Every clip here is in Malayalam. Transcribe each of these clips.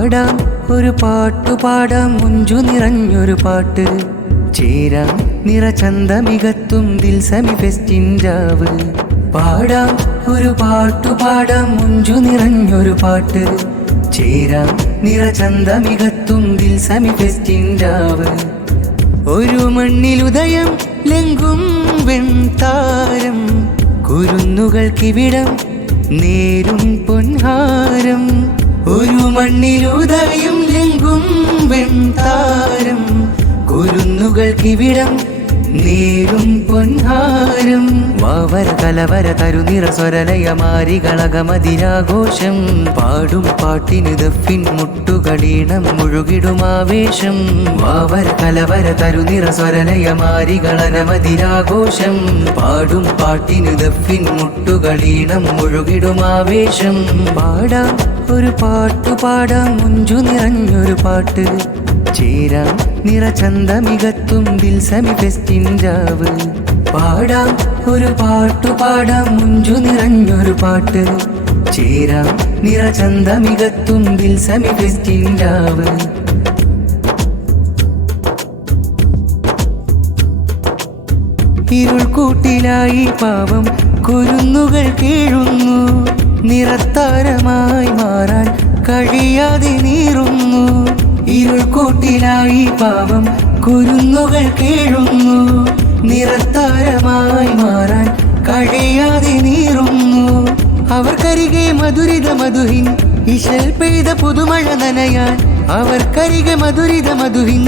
പാടാം ഒരു പാട്ടു പാടാം മുഞ്ചു നിറഞ്ഞൊരു പാട്ട് ചേരാം നിറചന്തമികത്തും ദിൽസമി ഫെസ്റ്റിൻ രാവ്. പാടാം ഒരു പാട്ടു പാടാം മുഞ്ചു നിറഞ്ഞൊരു പാട്ട് ചേരാം നിറചന്തമികത്തും ദിൽസമി ഫെസ്റ്റിൻ രാവ്. ഒരു മണ്ണിലുദയം ലംഘും വെൺതാരം കുരുന്നുകൾക്കിവിടം നേരും പൊൻഹാരം. ഒരു മണ്ണിലുദയം ലംഘും വെൺതാരം കുരുന്നുകൾക്കിവിടം നേരും പൊൻഹാരം. വാവര കലവര തരുനിറ സ്വരലയമാരികളകമതിരാഘോഷം പാടും പാട്ടിന് ദഫിൻ മുട്ടുകളീണം മുഴുകിടുമാവേശം. വാവര കലവര തരുനിറ സ്വരലയമാരികളനമതിരാഘോഷം പാടും പാട്ടിന് ദഫിൻ മുട്ടുകളീണം മുഴുകിടുമാവേശം. പാടാം ഒരു പാട്ടു പാടാം മുഞ്ചു നിറഞ്ഞൊരു പാട്ട് ചേരാം നിറചന്തമികത്തും ദിൽസമി ഫെസ്റ്റിൻ രാവ്. പാടാം ഒരു പാട്ടു പാടാം മുഞ്ചു നിറഞ്ഞൊരു പാട്ട് ചേരാം നിറചന്തമികത്തും ദിൽസമി ഫെസ്റ്റിൻ രാവ്. ഇരുൾക്കൂട്ടിലായി പാവം കുരുന്നുകൾ കേഴുന്നു നിറത്താരമായി മാറാൻ കഴിയാതെ നീറുന്നു. ഇരുൾക്കൂട്ടിലായി പാവം കുരുന്നുകൾ കേഴുന്നു നിറത്താരമായി മാറാൻ കഴിയാതെ നീറുന്നു. അവർക്കരികെ മധുരിത മധുഹിൻ ഇശൽ പെയ്ത പുതുമഴ നനയാൻ. അവർക്കരികെ മധുരിത മധുഹിൻ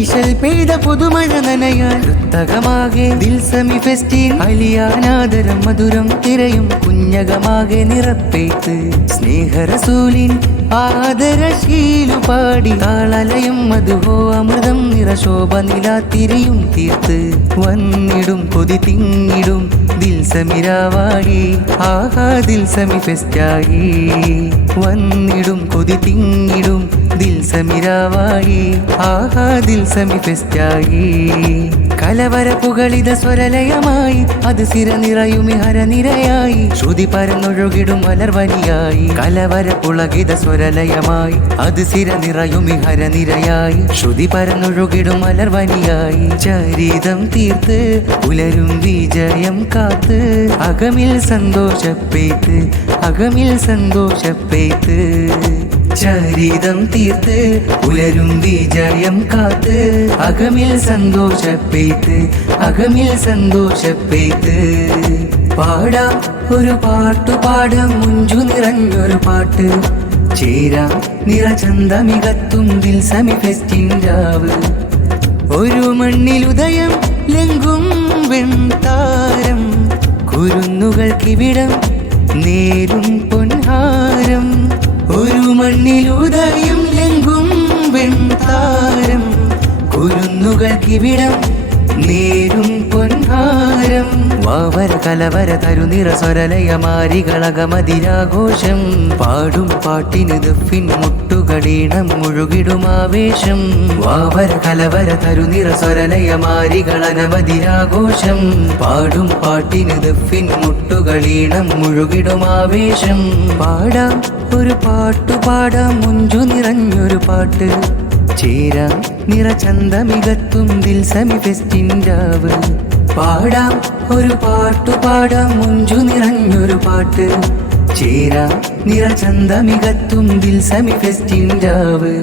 ഇശൽ പെയ്ത പുതുമഴ നനയാൻ. തകമാകെ ദിൽസമി ഫെസ്റ്റിൻ അലിയാനാദരം മധുരം തിരയും കുഞ്ഞകമാകെ നിറപ്പെയ്ത്ത് സ്നേഹരസൂലിൻ ആദരശീലു പാടി താളലയും മധുവോ അമൃതം നിറശോഭ നിലാത്തിരയും തീർത്ത് വന്നിടും കൊതി തിങ്ങിടും ദിൽസമിരാവായി. ആഹാ ദിൽസമി ഫെസ്റ്റായി വന്നിടും കൊതി തിങ്ങിടും ദിൽസമിരാവായി. ആഹാ ദിൽസമി ഫെസ്റ്റായി. കലവര പുകളിത സ്വരലയമായി അത് സിര നിറയുമി ഹരനിരയായി ശ്രുതി പരന്നൊഴുകിടും മലർവനിയായി. കലവര പുളകിത സ്വരലയമായി അത് സിര നിറയുമി ഹരനിരയായി ശ്രുതി പരന്നൊഴുകിടും മലർവനിയായി. ചരിതം തീർത്ത് പുലരും വിജയം കാത്ത് അകമിൽ സന്തോഷപ്പെയ്ത്ത് അകമിൽ സന്തോഷപ്പെയ്ത്ത്. ചരിതം തീർത്ത് പുലരും വിജയം കാത്ത് അകമിൽ സന്തോഷപ്പെയ്ത്ത് അകമിൽ സന്തോഷപ്പെയ്ത്ത്. പാടാം ഒരു പാട്ടു പാടാം മുഞ്ചു നിറഞ്ഞൊരു പാട്ട് ചേരാം നിറചന്തമികത്തും ദിൽസമി ഫെസ്റ്റിൻ രാവ്. ഒരു മണ്ണിലുദയം ലംഘും വെൺതാരം കുരുന്നുകൾക്കിവിടം നേരും പൊൻഹാരം. ഒരു മണ്ണിലുദയം ലംഘും വെൺതാരം കുരുന്നുകൾക്കിവിടം നേരും പൊൻഹാരം. വാവര കലവര തരുനിറ സ്വരലയമാരികളകമതിരാഘോഷം പാടും പാട്ടിന് ദഫിൻ മുട്ടുകളീണം മുഴുകിടുമാവേശം. വാവര കലവര തരുനിറ സ്വരലയമാരികളനമതിരാഘോഷം പാടും പാട്ടിന് ദഫിൻ മുട്ടുകളീണം മുഴുകിടുമാവേശം. പാടാം ഒരു പാട്ടു പാടാം മുഞ്ചു നിറഞ്ഞൊരു പാട്ട് ചേരാം നിറചന്തമികത്തും ദിൽസമി ഫെസ്റ്റിൻ രാവ്. പാടാം ഒരു പാട്ടു പാടാം മുഞ്ചു നിറഞ്ഞൊരു പാട്ട് ചേരാം നിറചന്തമികത്തും ദിൽസമി ഫെസ്റ്റിൻ രാവ്.